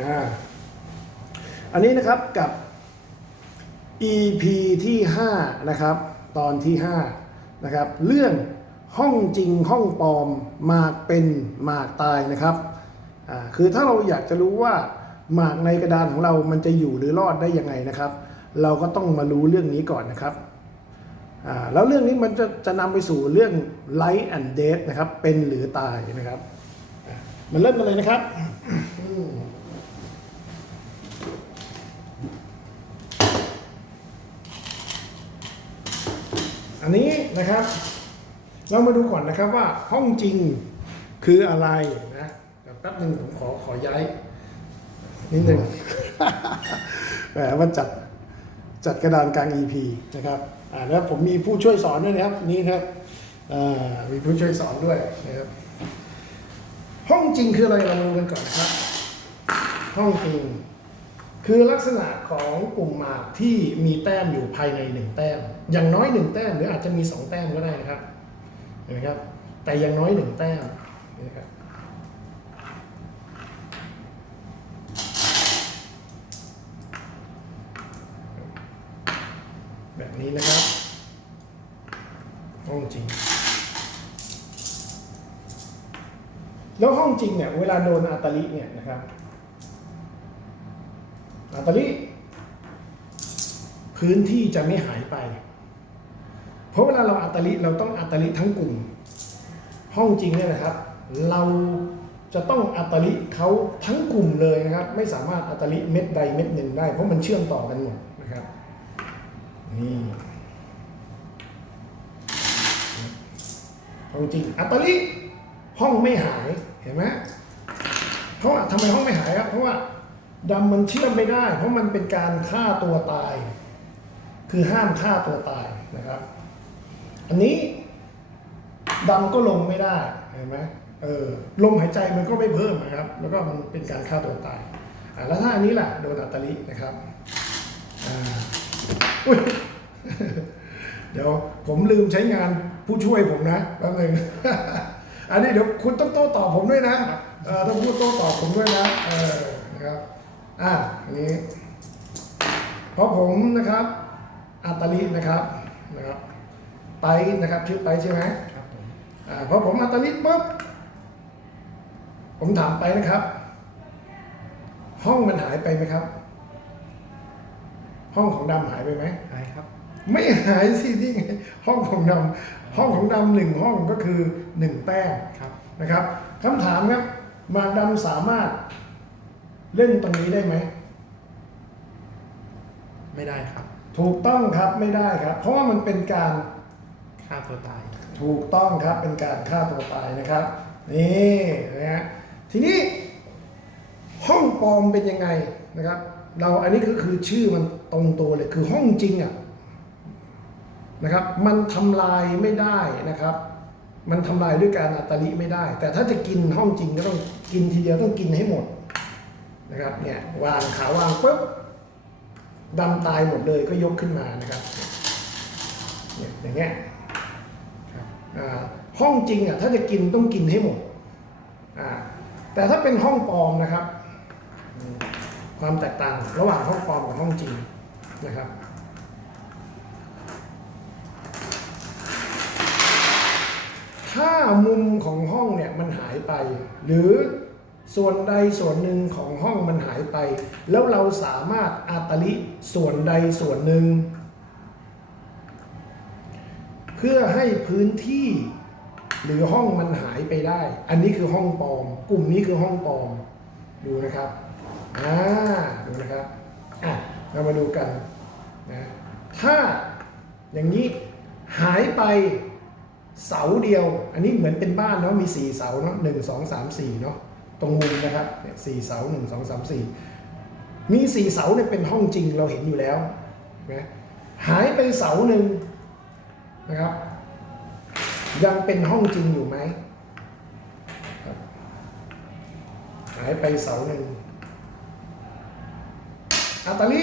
อ่าอันนี้นะครับกับ EP ที่5นะครับตอนที่5นะครับเรื่องห้องจริงห้องปลอมหมากเป็นหมากตายนะครับอ่าคือถ้าเราอยากจะรู้ว่าหมากในกระดานของเรามันจะอยู่หรือรอดได้ยังไงนะครับ เราก็ต้องมารู้เรื่องนี้ก่อนนะครับอ่าแล้วเรื่องนี้มันจะจะนำไปสู่เรื่อง life and death นะครับเป็นหรือตายนะครับ มันเริ่มกันเลยนะครับ อันนี้นะครับ เรามาดูก่อนนะครับว่าห้องจริงคืออะไรนะแป๊บหนึ่งผมขอขอย้ายนิดหนึ่งแหมมันจัดจัดกระดานกลาง EP นะครับอ่าแล้วผมมีผู้ช่วยสอนด้วยนะครับนี่ครับอ่ามีผู้ช่วยสอนด้วยนะครับห้องจริงคืออะไรเรามาดูกันก่อนครับ ห้องจริงคือลักษณะของกลุ่มหมากที่มีแต้มอยู่ภายในหนึ่งแต้ม อย่างน้อยหนึ่งแต้มหรืออาจจะมีสองแต้มก็ได้นะครับเห็นไหมครับแต่อย่างน้อยหนึ่งแต้มนะครับแบบนี้นะครับห้องจริง แล้วห้องจริงเนี่ยเวลาโดนอาตาลิเนี่ยนะครับอาตาลิพื้นที่จะไม่หายไป ราะเวลาเราอัตลิเราต้องอัตลิทั้งกลุ่ม ห้องจริงเนี่ยนะครับ เราจะต้องอัตลิเขาทั้งกลุ่มเลยนะครับ ไม่สามารถอัตลิเม็ดใดเม็ดหนึ่งได้ เพราะมันเชื่อมต่อกันหมดนะครับนี่ห้องจริงอัตลิห้องไม่หายเห็นไหมเพราะว่าทำไมห้องไม่หายครับเพราะว่าดำมันเชื่อมไม่ได้ เพราะมันเป็นการฆ่าตัวตาย คือห้ามฆ่าตัวตายนะครับ อันนี้ดำก็ลงไม่ได้เห็นไหมเออลมหายใจมันก็ไม่เพิ่มนะครับ แล้วก็มันเป็นการฆ่าตัวตายอ่าแล้วถ้าอันนี้ล่ะโดนอัตตลินะครับอ่าอุ้ยเดี๋ยวผมลืมใช้งานผู้ช่วยผมนะแป๊บหนึงอันนี้เดี๋ยวคุณต้องโต้ตอบผมด้วยนะเออต้องพูดโต้ตอบผมด้วยนะเออนะครับอ่าอันนี้เพราะผมนะครับอัตตลินะครับนะครับ ไปนะครับชื่อไปใช่ไหมครับผมอ่าพอผมอัตตลิปุ๊บผมถามไปนะครับ ห้องมันหายไปไหมครับ ห้องของดำหายไปไหม หายครับ ไม่หายสิที่ไงห้องของดำห้องของดำหนึ่งห้องก็คือหนึ่งแต้มครับ นะครับคำถามครับหมากดำสามารถเล่นตรงนี้ได้ไหม ไม่ได้ครับ ถูกต้องครับไม่ได้ครับ เพราะว่ามันเป็นการ ฆ่าตัวตาย ถูกต้องครับเป็นการฆ่าตัวตายนะครับ นี่นะฮะทีนี้ห้องปลอมเป็นยังไงนะครับ เราอันนี้ก็คือชื่อมันตรงตัวเลยคือห้องจริงอะนะครับ มันทำลายไม่ได้นะครับ มันทำลายด้วยการอัตลิไม่ได้ แต่ถ้าจะกินห้องจริงก็ต้องกินทีเดียวต้องกินให้หมดนะครับเนี่ยวางขาวางปุ๊บดำตายหมดเลยก็ยกขึ้นมานะครับเนี่ยอย่างเงี้ย ห้องจริงอะถ้าจะกินต้องกินให้หมดแต่ถ้าเป็นห้องปลอมนะครับ ความแตกต่างระหว่างห้องปลอมกับห้องจริงนะครับถ้ามุมของห้องเนี่ยมันหายไป หรือส่วนใดส่วนหนึ่งของห้องมันหายไป แล้วเราสามารถอาตลิส่วนใดส่วนหนึ่ง พื่อให้พื้นที่หรือห้องมันหายไปได้ อันนี้คือห้องปลอม กลุ่มนี้คือห้องปลอม ดูนะครับ อ่า ดูนะครับ อะ เรามาดูกันนะ ถ้าอย่างนี้หายไปเสาเดียว อันนี้เหมือนเป็นบ้านเนาะ มีสี่เสาเนาะหนึ่งสองสามสี่เนาะ ตรงมุมนะครับเนี่ยสี่เสาหนึ่งสองสามสี่ มีสี่เสาเนี่ยเป็นห้องจริงเราเห็นอยู่แล้วนะ หายไปเสาหนึ่งนะครับ ยังเป็นห้องจริงอยู่ไหมครับหายไปเสาหนึ่งอาตาลิ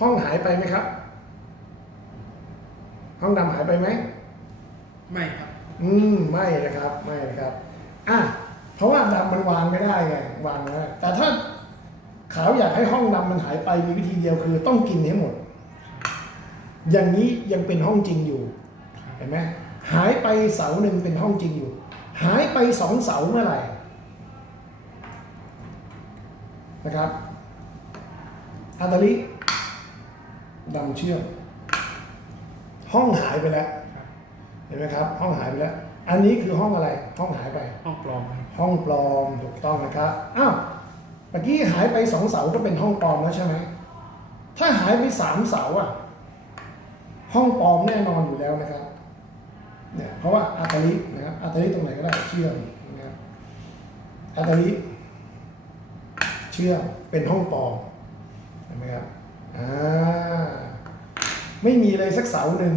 ห้องหายไปไหมครับ ห้องดำหายไปไหม ไม่ครับ อืม ไม่นะครับ ไม่นะครับ อะ เพราะว่าดำมันวางไม่ได้ไง วางไม่ได้แต่ถ้าาวอยากให้ห้องดำมันหายไปมีวิธีเดียวคือ ต้องกินให้หมด อย่างนี้ยังเป็นห้องจริงอยู่ เห็นไหม หายไปเสาหนึ่งเป็นห้องจริงอยู่ หายไปสองเสาเมื่อไหร่นะครับอาตาลิดำเชื่อมห้องหายไปแล้วครับเห็นไหมครับ ห้องหายไปแล้ว อันนี้คือห้องอะไร ห้องหายไป ห้องปลอมครับห้องปลอมถูกต้องนะครับ อ้าวเมื่อกี้หายไปสองเสาก็เป็นห้องปลอมแล้วใช่ไหม ถ้าหายไปสามเสาอะ ห้องปลอมแน่นอนอยู่แล้วนะครับ เนี่ยเพราะว่าอาตาลินะครับอาตาลิตรงไหนก็ได้เชื่อมนะครับอาตาลิเชื่อมเป็นห้องปลอมเห็นไหมครับอ่าไม่มีเลยสักเสาหนึ่ง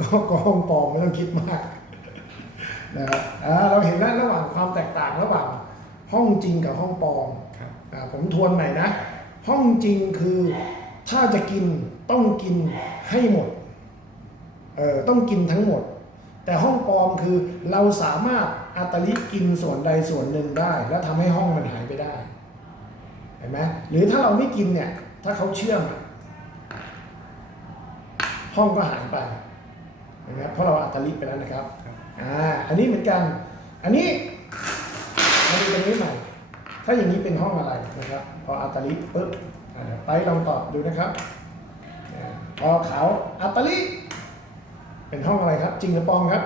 ก็ก็ห้องปลอมไม่ต้องคิดมากนะครับอ่าเราเห็นแล้วระหว่างความแตกต่างระหว่างห้องจริงกับห้องปลอมครับอ่าผมทวนใหม่นะ ห้องจริงคือถ้าจะกินต้องกินให้หมดเออต้องกินทั้งหมด แต่ห้องปลอมคือเราสามารถอัตลิกินส่วนใดส่วนหนึ่งได้ แล้วทำให้ห้องมันหายไปได้เห็นไหมหรือถ้าเราไม่กินเนี่ย ถ้าเขาเชื่อมอะห้องก็หายไปเห็นไหมเพราะเราอัตลิไปแล้วนะครับครับอ่าอันนี้เหมือนกัน อันนี้มาดูตรงนี้ใหม่ถ้าอย่างนี้เป็นห้องอะไรนะครับ พออัตลิปึ๊บอ่าไปลองตอบดูนะครับอ่าพอขาวอัตลิ เป็นห้องอะไรครับ จริงหรือปลอมครับ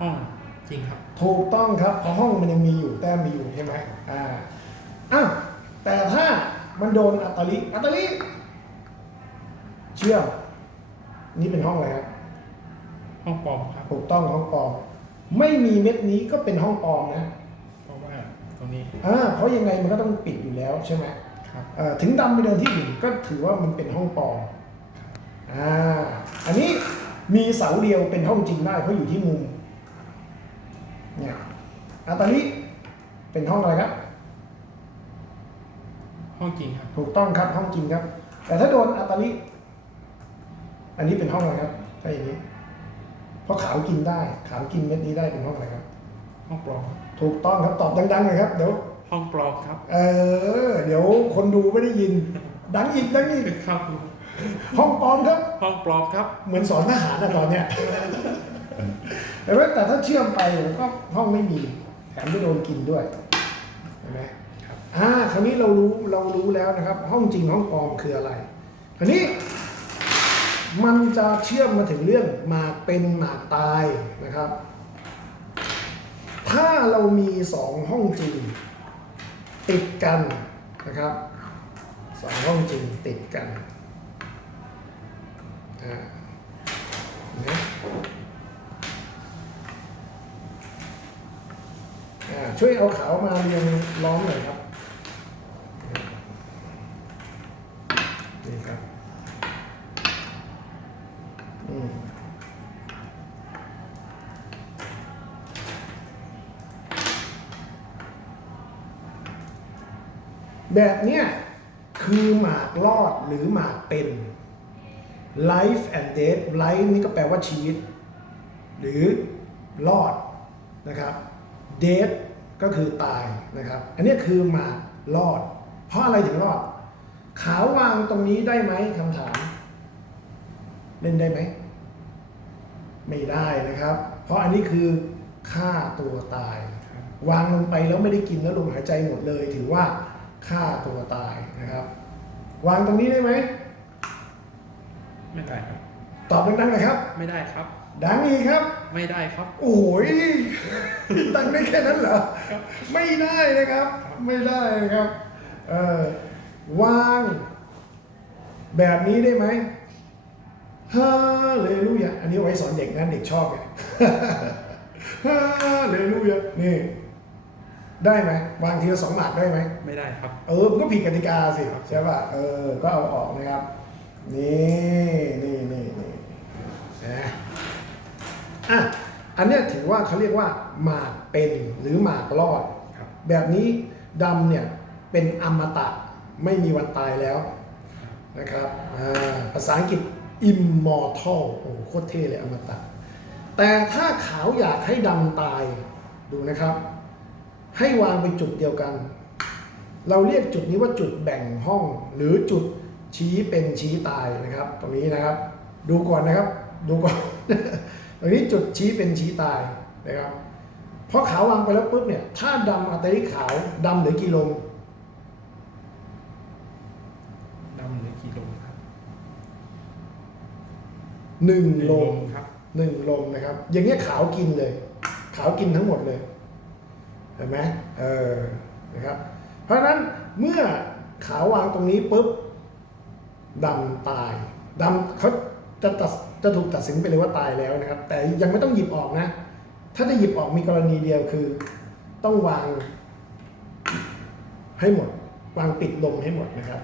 ห้องจริงครับ ถูกต้องครับเพราะห้องมันยังมีอยู่แต้มมีอยู่ใช่ไหมอ่าอ้าวแต่ถ้ามันโดนอัตลิอัตลิเชื่อมนี่เป็นห้องอะไรครับห้องปลอมครับ ถูกต้องห้องปลอมไม่มีเม็ดนี้ก็เป็นห้องปลอมนะเพราะว่าตรงนี้อ่าเพราะยังไงมันก็ต้องปิดอยู่แล้วใช่ไหมครับ เอ่อถึงดำไปเดินที่อื่นก็ถือว่ามันเป็นห้องปลอม อ่าอันนี้มีเสาเดียวเป็นห้องจริงได้เพราะอยู่ที่มุมเนี่ยอาตอนนี้เป็นห้องอะไรครับ ห้องจริงครับ ถูกต้องครับห้องจริงครับ แต่ถ้าโดนอาตาลิอันนี้เป็นห้องอะไรครับถ้าอย่างนี้ เพราะขาวกินได้ ขาวกินเม็ดนี้ได้เป็นห้องอะไรครับ ห้องปลอมถูกต้องครับตอบดังๆเลยครับเดี๋ยวห้องปลอมครับ เออ เดี๋ยวคนดูไม่ได้ยิน ดังอีกดังอีกครับ ห้องปลอมครับ ห้องปลอมครับ เหมือนสอนทหารนะตอนเนี้ยเห็นไหมแต่ถ้าเชื่อมไปก็ห้องไม่มีแถมไม่โดนกินด้วยเห็นไหมครับอ่าคราวนี้เรารู้เรารู้แล้วนะครับ ห้องจริงห้องปลอมคืออะไรคราวนี้มันจะเชื่อมมาถึงเรื่องหมากเป็นหมากตายนะครับ ถ้าเรามีสองห้องจริงติดกันนะครับสองห้องจริงติดกัน อ่านไหมอ่าช่วยเอาขาวมาเรียงล้อมหน่อยครับ นี่ครับ อืมแบบเนี้ยคือหมากรอดหรือหมาก life and death life นี่ก็แปลว่าชีวิต หรือรอดนะครับ death ก็คือตายนะครับ อันนี้คือมารอด เพราะอะไรถึงรอด ขาววางตรงนี้ได้ไหมคำถาม เล่นได้ไหม ไม่ได้นะครับ เพราะอันนี้คือฆ่าตัวตาย วางลงไปแล้วไม่ได้กินแล้วลมหายใจหมดเลย ถือว่าฆ่าตัวตายนะครับ วางตรงนี้ได้ไหม ไม่ได้ครับ ตอบดังๆหน่อยครับ ไม่ได้ครับ ดังอีกครับ ไม่ได้ครับ โอ้ยดังได้แค่นั้นเหรอครับไม่ได้นะครับ ไม่ได้นะครับ เออวาง แบบนี้ได้ไหมฮาเลลูยาอันนี้ไว้สอนเด็กนะเด็กชอบไงฮาเลลูยานี่ได้ไหมวางทีละสองหลักได้ไหม ไม่ได้ครับ เออมันก็ผิดกติกาสิใช่ป่ะเออก็เอาออกนะครับ นี่นี่นี่นี่นะอะอันเนี้ยถือว่าเขาเรียกว่าหมากเป็นหรือหมากรอด ครับ แบบนี้ดำเนี่ยเป็นอมตะไม่มีวันตายแล้วนะครับอ่าภาษาอังกฤษ immortal โอ้โหโคตรเท่เลยอมตะ แต่ถ้าขาวอยากให้ดำตายดูนะครับ ให้วางเป็นจุดเดียวกัน เราเรียกจุดนี้ว่าจุดแบ่งห้องหรือจุด ชี้เป็นชี้ตายนะครับ ตรงนี้นะครับ ดูก่อนนะครับ ดูก่อน ตรงนี้จุดชี้เป็นชี้ตายนะครับพอขาววางไปแล้วปุ๊บเนี่ยถ้าดำอัตราขาวดำเหรือกี่ลมดำหรือกี่ลมครับหนึ่งหนึ่งลลมมครับหนึ่งลมนะครับ อย่างเงี้ยขาวกินเลย ขาวกินทั้งหมดเลยเห็นไหมเออนะครับ เพราะฉะนั้นเมื่อขาววางตรงนี้ปุ๊บ ดำตายดำเขาจะตัดจะถูกตัดสินไปเลยว่าตายแล้วนะครับ แต่ยังไม่ต้องหยิบออกนะ ถ้าจะหยิบออกมีกรณีเดียวคือ ต้องวางให้หมด วางปิดลมให้หมดนะครับ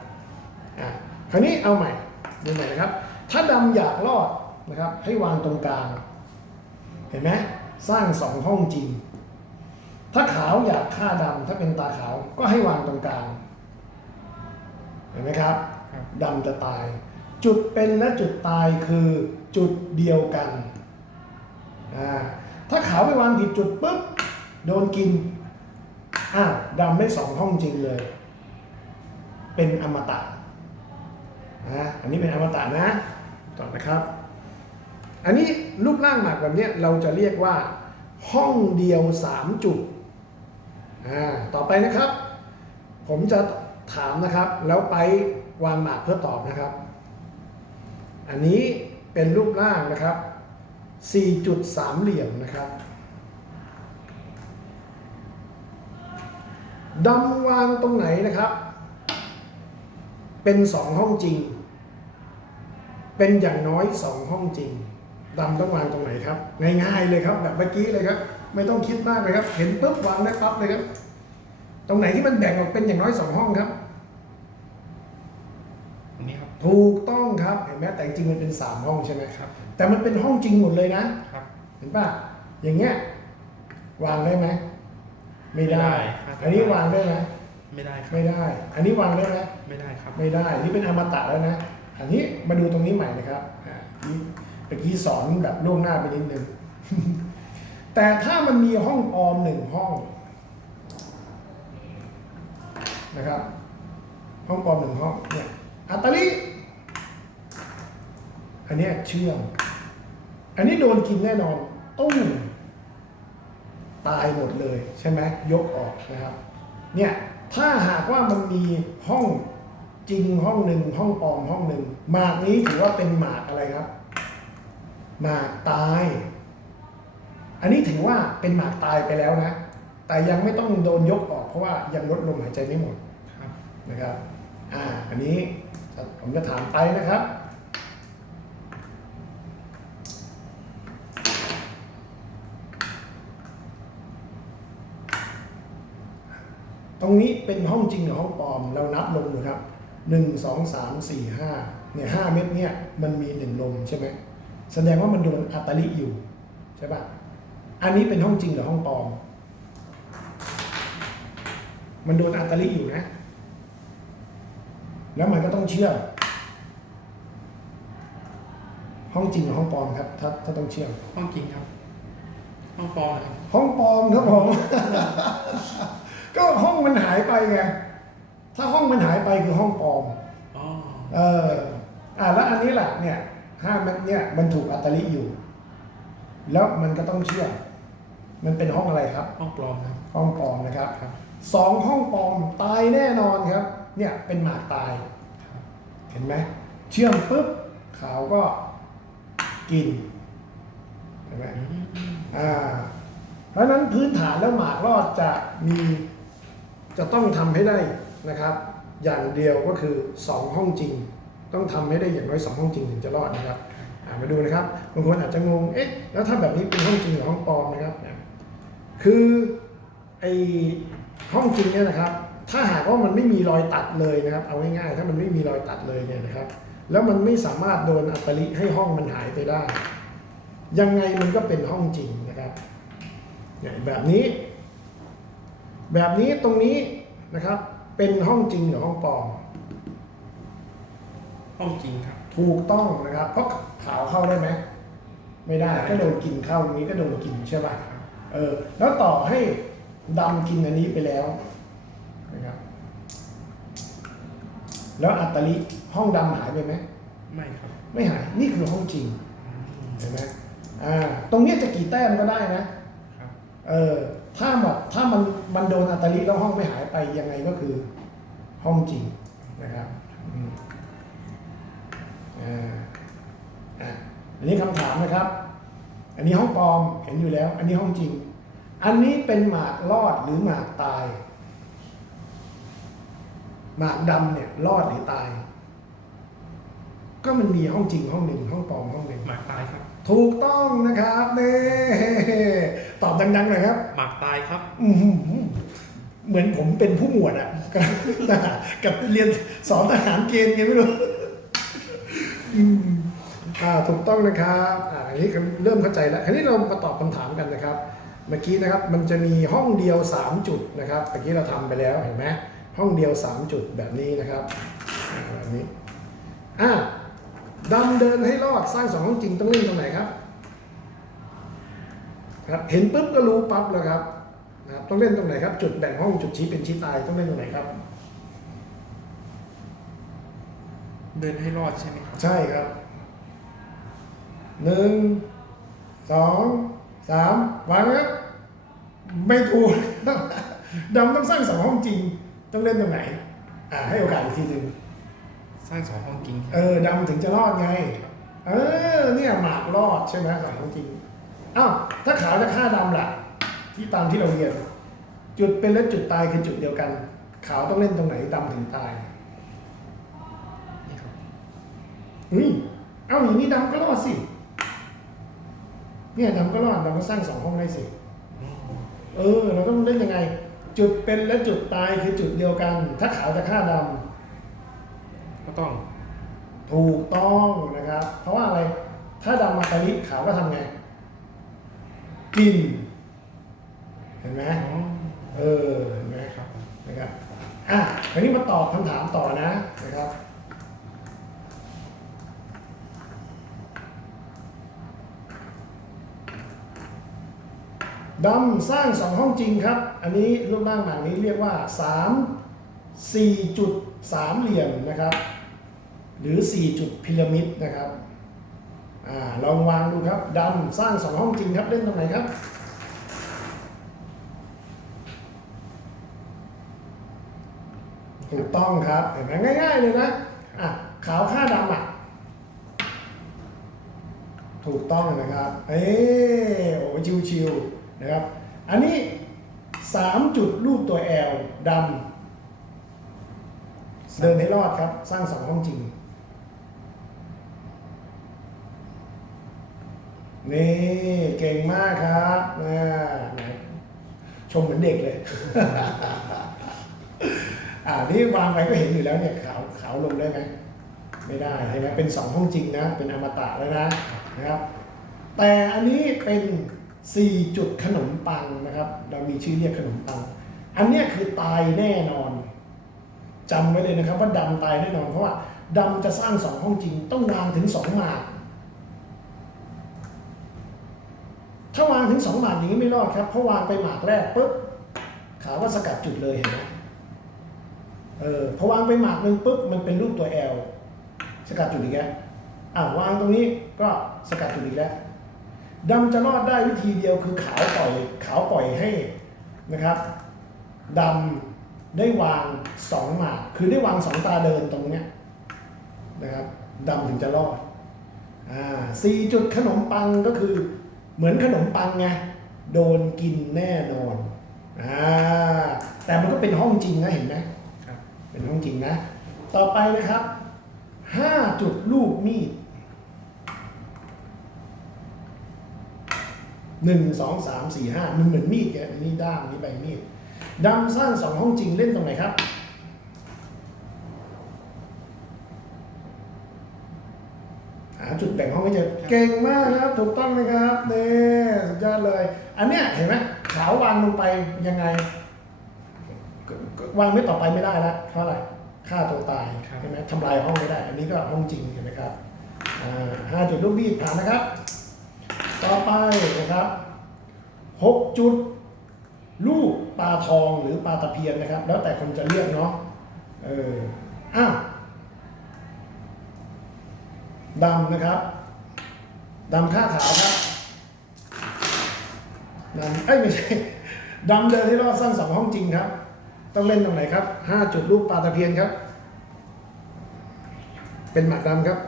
อะคราวนี้เอาใหม่ดูใหม่นะครับ ถ้าดำอยากรอดนะครับ ให้วางตรงกลาง เห็นไหมสร้างสองห้องจริง ถ้าขาวอยากฆ่าดำถ้าเป็นตาขาวก็ให้วางตรงกลาง เห็นไหมครับ ดำจะตาย จุดเป็นและจุดตายคือจุดเดียวกันอ่าถ้าขาวไปวางผิดจุดปุ๊บโดนกินอ้าวดำได้สองห้องจริงเลย เป็นอมตะนะอันนี้เป็นอมตะนะต่อนะครับ อันนี้รูปร่างหมากแบบนี้เราจะเรียกว่า ห้องเดียวสามจุดอ่าต่อไปนะครับ ผมจะถามนะครับแล้วไป วางหมากเพื่อตอบนะครับ อันนี้เป็นรูปร่างนะครับ 4 จุดสามเหลี่ยมนะครับดำวางตรงไหนนะครับ เป็นสองห้องจริง เป็นอย่างน้อยสองห้องจริงดำต้องวางตรงไหนครับ ง่ายๆเลยครับ แบบเมื่อกี้เลยครับ ไม่ต้องคิดมากเลยครับ เห็นปุ๊บวางได้ปั๊บเลยครับ ตรงไหนที่มันแบ่งออกเป็นอย่างน้อยสองห้องครับอันนี้ครับ ถูกต้องครับเห็นไหมแต่จริงๆมันเป็นสามห้องใช่ไหมครับ แต่มันเป็นห้องจริงหมดเลยนะครับ เห็นป่ะอย่างเงี้ยวางได้ไหมไม่ได้ ไม่ได้ครับ อันนี้วางได้ไหมไม่ได้ครับ ไม่ได้ อันนี้วางได้ไหมไม่ได้ครับ ไม่ได้อันนี้เป็นอมตะแล้วนะ อันนี้มาดูตรงนี้ใหม่นะครับอ่านี่เมื่อกี้สอนแบบล่วงหน้าไปนิดนึง แต่ถ้ามันมีห้องออมหนึ่งห้องนะครับ ห้องออมหนึ่งห้องเนี่ยอัตตาลิ อันนี้เชื่อม อันนี้โดนกินแน่นอนตุ้มตายหมดเลยใช่ไหมยกออกนะครับ เนี่ยถ้าหากว่ามันมีห้องจริงห้องหนึ่งห้องปลอมห้องหนึ่งหมากนี้ถือว่าเป็นหมากอะไรครับ หมากตาย อันนี้ถือว่าเป็นหมากตายไปแล้วนะ แต่ยังไม่ต้องโดนยกออกเพราะว่ายังลดลมหายใจไม่หมดครับนะครับอ่าอันนี้ผมจะถามไปนะครับ ตรงนี้เป็นห้องจริงหรือห้องปลอม เรานับลมดูครับหนึ่งสองสามสี่ห้าเนี่ยห้าเม็ดเนี่ยมันมีหนึ่งลมใช่ไหมแสดงว่ามันโดนอัตตลิอยู่ใช่ปะอันนี้เป็นห้องจริงหรือห้องปลอม มันโดนอัตตลิอยู่นะ แล้วมันก็ต้องเชื่อม ห้องจริงหรือห้องปลอมครับ ถ้าถ้าต้องเชื่อม ห้องจริงครับ ห้องปลอมนะครับ ห้องปลอมครับผม ก็ห้องมันหายไปไง ถ้าห้องมันหายไปคือห้องปลอมอ๋อเอออ่าแล้วอันนี้แหละเนี่ยห้าเม็ดเนี่ยมันถูกอัตลิอยู่ แล้วมันก็ต้องเชื่อมมันเป็นห้องอะไรครับ ห้องปลอมครับ ห้องปลอมนะครับครับ สองห้องปลอมตายแน่นอนครับ เนี่ยเป็นหมากตายครับเห็นไหมเชื่อมปุ๊บขาวก็กินเห็นไหมอืมอ่า เพราะฉะนั้นพื้นฐานแล้วหมากรอดจะมี จะต้องทำให้ได้นะครับ อย่างเดียวก็คือ 2 ห้องจริง ต้องทำให้ได้อย่างน้อย 2 ห้องจริงถึงจะรอดนะครับมาดูนะครับบางคนอาจจะงงเอ๊ะแล้วถ้าแบบนี้เป็นห้องจริงหรือห้องปลอมนะครับอ่าคือไอห้องจริงเนี่ยนะครับ ถ้าหากว่ามันไม่มีรอยตัดเลยนะครับ เอาง่ายๆถ้ามันไม่มีรอยตัดเลยเนี่ยนะครับ แล้วมันไม่สามารถโดนอัตลิให้ห้องมันหายไปได้ ยังไงมันก็เป็นห้องจริงนะครับเนี่ยแบบนี้ แบบนี้ตรงนี้นะครับ เป็นห้องจริงหรือห้องปลอม ห้องจริงครับ ถูกต้องนะครับ เพราะขาวเข้าได้ไหมไม่ได้ก็โดนกินเข้าอย่างนี้ก็โดนกินใช่ป่ะเออ แล้วต่อให้ดำกินอันนี้ไปแล้วนะครับแล้วอัตลิห้องดำหายไปไหมไม่ครับ ไม่หายนี่คือห้องจริงอืมเห็นไหมอ่าตรงเนี้ยจะกี่แต้มก็ได้นะครับเออ ถ้าแบบถ้ามันมันโดนอัตลิแล้วห้องไม่หายไปยังไงก็คือ ห้องจริงนะครับอันนี้คำถามนะครับ อันนี้ห้องปลอมเห็นอยู่แล้ว อันนี้ห้องจริง อันนี้เป็นหมากรอดหรือหมากตาย หมากดำเนี่ยรอดหรือตาย ก็มันมีห้องจริงห้องหนึ่งห้องปลอมห้องหนึ่งหมากตายครับ ถูกต้องนะครับนี่ตอบดังๆหน่อยครับ หมากตายครับ อื้อหือเหมือนผมเป็นผู้หมวดอะกับทหารกับเรียนสอนทหารเกณฑ์ไงไม่รู้อืมอ่าถูกต้องนะครับอ่าอันนี้เริ่มเข้าใจแล้วอันนี้เรามาตอบคำถามกันนะครับ เมื่อกี้นะครับมันจะมีห้องเดียว 3 จุดนะครับเมื่อกี้เราทำไปแล้วเห็นไหมห้องเดียว 3 จุดแบบนี้นะครับอ่าแบบนี้อ่า ดำเดินให้รอดสร้างสองห้องจริงต้องเล่นตรงไหนครับครับ เห็นปุ๊บก็รู้ปั๊บแล้วครับนะครับ ต้องเล่นตรงไหนครับ จุดแบ่งห้องจุดชี้เป็นชี้ตายต้องเล่นตรงไหนครับ เดินให้รอดใช่ไหมครับ ใช่ครับหนึ่งสองสามวางครับไม่ถูกดำต้องสร้างสองห้องจริง ต้องเล่นตรงไหน อ่าให้โอกาสอีกทีหนึ่ง สร้างสองห้องกินคเอรับอดำถึงจะรอดไง เออ เนี่ยหมากรอดใช่ไหมสองห้องจริงอ้าวถ้าขาวจะฆ่าดำล่ะ ที่ตามที่เราเรียน จุดเป็นและจุดตายคือจุดเดียวกัน ขาวต้องเล่นตรงไหนดำถึงตายนี่ครับเฮ้ยเอาอย่างนี้ดำก็รอดสิ เนี่ยดำก็รอดดำก็สร้างสองห้องได้สิอืมเออ เราต้องเล่นยังไง จุดเป็นและจุดตายคือจุดเดียวกัน ถ้าขาวจะฆ่าด ก็ต้องำถูกต้องนะครับ เพราะว่าอะไร ถ้าดำมาตาลิขาวก็ทำไง กิน เห็นไหมอ๋อเออ เห็นไหมครับ นะครับ อะอันนี้มาตอบคำถามต่อนะ นะครับ ดำสร้างสองห้องจริงครับ อันนี้รูปร่างหนังนี้เรียกว่า3 4จุดสามเหลี่ยมนะครับ หรือ 4 จุดพีระมิดนะครับอลองวางดูครับดำสร้างสองห้องจริงครับเล่นตรงไหนครับ ถูกต้องครับเห็นไหมง่าย ๆ เลยนะอะขาวค่าดำอะถูกต้องนะครับ เอ้โอ้ชิวๆนะครับ อันนี้สามจุดรูปตัวแอลดำเดินให้รอดครับ สร้างสองห้องจริง นี่เก่งมากครับนะชมเหมือนเด็กเลย อ่านี่วางไปก็เห็นอยู่แล้วเนี่ยขาวขาวลงได้ไหมไม่ได้ใช่ไหมเป็นสองห้องจริงนะ เป็นอมตะแล้วนะนะครับ แต่อันนี้เป็น4จุดขนมปังนะครับ เรามีชื่อเรียกขนมปัง อันนี้คือตายแน่นอนจำไว้เลยนะครับว่าดำตายแน่นอนเพราะว่าดำจะสร้างสองห้องจริง ต้องวางถึงสองหมาก ถ้าวางถึงสองหมากอย่างนี้ไม่รอดครับเพราะวางไปหมากแรกปุ๊บขาว่าสกัดจุดเลยเห็นไหมเออพอวางไปหมากหนึ่งปุ๊บมันเป็นรูปตัวแอลสกัดจุดอีกแล้วอ่าวางตรงนี้ก็สกัดจุดอีกแล้วดำจะรอดได้วิธีเดียวคือขาวปล่อยขาวปล่อยให้นะครับดำได้วางสองหมากคือได้วางสองตาเดินตรงเนี้ยนะครับดำถึงจะรอดอ่าสี่จุดขนมปังก็คือ เหมือนขนมปังไงโดนกินแน่นอนอ่าแต่มันก็เป็นห้องจริงนะเห็นไหมครับเป็นห้องจริงนะ ต่อไปนะครับห้าจุดลูกมีดหนึ่งสองสามสี่ห้ามันเหมือนมีดแกอันนี้ด้ามอันนี้ใบมีดดำสร้างสองห้องจริงเล่นตรงไหนครับ หา จุดแบ่งห้องให้เจอเก่งมากครับถูกต้องนะครับเนี่ยสุดยอดเลย อันเนี้ยเห็นไหมขาววางลงไปยังไงก็ก็วางไม่ต่อไปไม่ได้แล้วเพราะอะไรฆ่าตัวตายครับใช่ไหมทำลายห้องไม่ได้ อันนี้ก็ห้องจริงเห็นไหมครับอ่าห้าจุดลูกบีดผ่านนะครับ ต่อไปนะครับหกจุดลูกปลาทองหรือปลาตะเพียนนะครับ แล้วแต่คนจะเรียกเนาะเอออ้าว ดำนะครับดำค่าขาวครับดำเอ้ยไม่ใช่ดำเดินที่รอดสั้นสองห้องจริงครับ ต้องเล่นตรงไหนครับห้าจุดลูกปลาตะเพียนครับ เป็นหมากดำครับ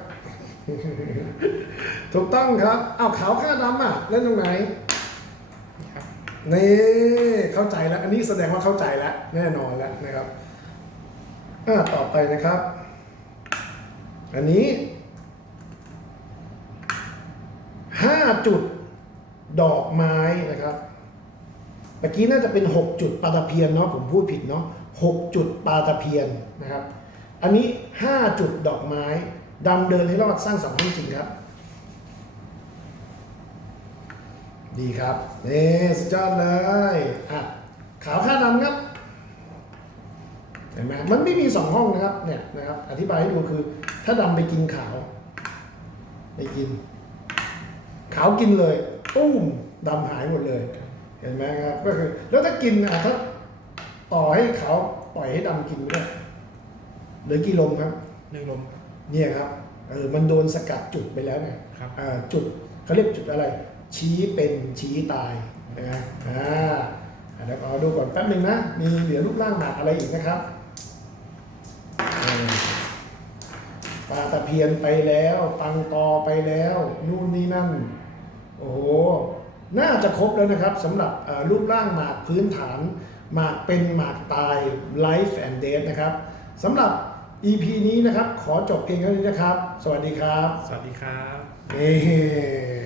ถูกต้องครับเอาขาวค่าดำอะเล่นตรงไหนนี่ครับนี่เข้าใจแล้ว อันนี้แสดงว่าเข้าใจแล้ว แน่นอนแล้วนะครับอ่าต่อไปนะครับ อันนี้ห้า จุดดอกไม้นะครับเมื่อกี้น่าจะเป็นหกจุดปลาตะเพียนเนาะผมพูดผิดเนาะหกจุดปลาตะเพียนนะครับ อันนี้ห้าจุดดอกไม้ดำเดินให้รอดสร้างสองห้องจริงครับ ดีครับนี่สุดยอดเลยอะขาวค่าดำครับเห็นไหมมันไม่มีสองห้องนะครับเนี่ยนะครับ อธิบายให้ดูคือ ถ้าดำไปกินขาว ไปกิน ขาวกินเลยตุ้มดำหายหมดเลย เห็นไหมครับก็คือ แล้วถ้ากินอะถ้าต่อให้ขาวปล่อยให้ดำกินไม่ได้เหลือกี่ลมครับหนึ่งลมครับเนี่ยครับเออมันโดนสกัดจุดไปแล้วไงครับอ่าจุดเขาเรียกจุดอะไร ชี้เป็นชี้ตายนะอ่าอ่าเดี๋ยวขอดูก่อนแป๊บหนึ่งนะ มีเหลือรูปร่างหมากอะไรอีกนะครับเออปลาตะเพียนไปแล้วปังตอไปแล้ว นู่นนี่นั่น โอ้โห น่าจะครบแล้วนะครับสำหรับเอ่อรูปร่างหมากพื้นฐาน หมากเป็นหมากตาย Life and Death นะครับสำหรับ EP นี้นะครับ ขอจบเพียงเท่านี้นะครับ สวัสดีครับ สวัสดีครับนี่